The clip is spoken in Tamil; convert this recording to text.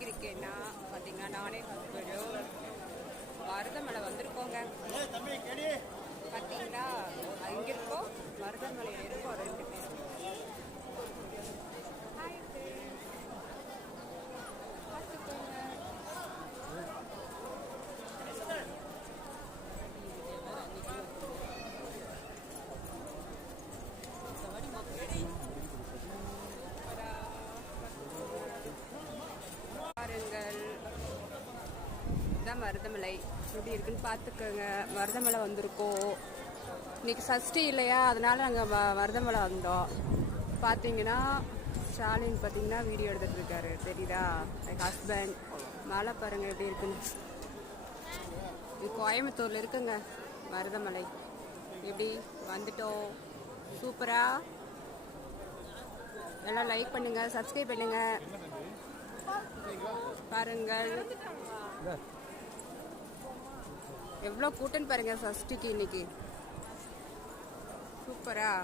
எங்கே இருக்கேன்னா பார்த்தீங்கன்னா நானே ஹஸ்பண்டும் மருதமலை வந்திருக்கோங்க. பார்த்தீங்கன்னா அங்கே இருக்கோம், மருதமலையில் இருக்கோம் 2 பேரும். பாருங்கள், இதான் மருதமலை எப்படி இருக்குன்னு பார்த்துக்கோங்க. மருதமலை வந்திருக்கோம். இன்னைக்கு சஷ்டி இல்லையா, அதனால நாங்கள் மருதமலை வந்தோம். பார்த்தீங்கன்னா ஸ்டாலின் பார்த்தீங்கன்னா வீடியோ எடுத்துட்டு இருக்காரு, தெரியுதா? என் ஹஸ்பண்ட். மழை பாருங்க எப்படி இருக்குன்னு. இது கோயம்புத்தூர்ல இருக்குங்க மருதமலை. எப்படி வந்துட்டோம், சூப்பரா. எல்லாம் லைக் பண்ணுங்க, சப்ஸ்கிரைப் பண்ணுங்க. பாருங்கள் எவ்வளோ கூட்டம் பாருங்க சஷ்டிக்கு இன்னைக்கு. சூப்பரா.